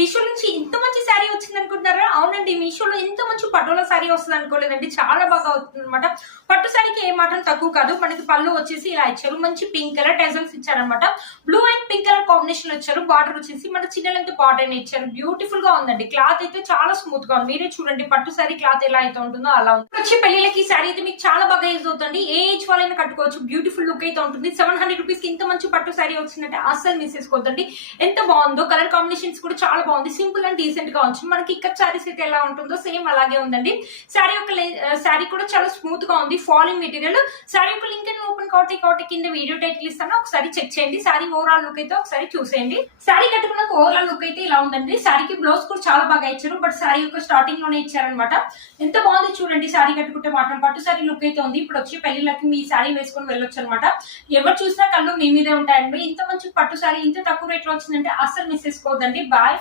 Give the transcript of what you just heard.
మీషో నుంచి ఇంత మంచి శారీ వచ్చింది అనుకుంటున్నారా? అవునండి, మీషోలో ఇంత మంచి పటోలా శారీ వస్తుంది అనుకోలేదండి. చాలా బాగా అవుతుంది అనమాట. పట్టు శారీకి ఏ మాత్రం తక్కువ కాదు. మనకి పళ్ళు వచ్చేసి ఇలా ఇచ్చారు, మంచి పింక్ కలర్ టెజల్స్ ఇచ్చారనమాట. Blue and pink colour combination ఇచ్చారు. బార్డర్ వచ్చేసి మన చిన్న లెంత్ బార్డర్ ఇచ్చారు. బ్యూటిఫుల్ గా ఉందండి. క్లాత్ అయితే చాలా స్మూత్ గా ఉంది. మీరే చూడండి పట్టు శారీ క్లాత్ ఎలా అయితే ఉంటుందో అలా ఉంది. వచ్చి పెళ్లిళ్ళకి శారీ అయితే మీకు చాలా బాగా యూజ్ అవుతుంది. ఏ ఏజ్ వాళ్ళైనా కట్టుకోవచ్చు. బ్యూటిఫుల్ లుక్ అయితే ఉంటుంది. 700 రూపీస్ కి ఇంత మంచి పట్టు శారీ వచ్చిందంటే అస్సలు మిస్ చేసుకోవద్దండి. ఎంత బాగుందో, కలర్ కాంబినేషన్స్ కూడా చాలా బాగుంది. సింపుల్ అండ్ డీసెంట్ గా ఉంది. మనకి ఇక్కడ శారీస్ అయితే ఎలా ఉంటుందో సేమ్ అలాగే ఉందండి. శారీ యొక్క శారీ కూడా చాలా స్మూత్ గా ఉంది. Falling material. శారీ యొక్క లింక్ అని ఓపెన్ కాబట్టి కింద వీడియో టైటిల్ ఇస్తాను, ఒకసారి చెక్ చేయండి. శారీ ఓవరాల్ లుక్ అయితే ఒకసారి చూసేయండి. శారీ కట్టుకున్న ఓవరాల్ లుక్ అయితే ఇలా ఉందండి. శారీకి బ్లౌజ్ కూడా చాలా బాగా ఇచ్చారు. బట్ శారీ యొక్క స్టార్టింగ్ లోనే ఇచ్చారనమాట. ఎంత బాగుంది చూడండి. శారీ కట్టుకుంటే మాత్రం పట్టు శారీ లుక్ అయితే ఉంది. ఇప్పుడు వచ్చి పెళ్లిళ్ళకి మీ శారీ వేసుకొని వెళ్ళొచ్చు అనమాట. ఎవరు చూసినా కళ్ళు మీ మీదే ఉంటాయండి. ఇంత మంచి పట్టు శారీ ఇంత తక్కువ రేట్ లో వచ్చిందంటే అస్సలు మిస్ చేసుకోవద్దండి. బాయ్.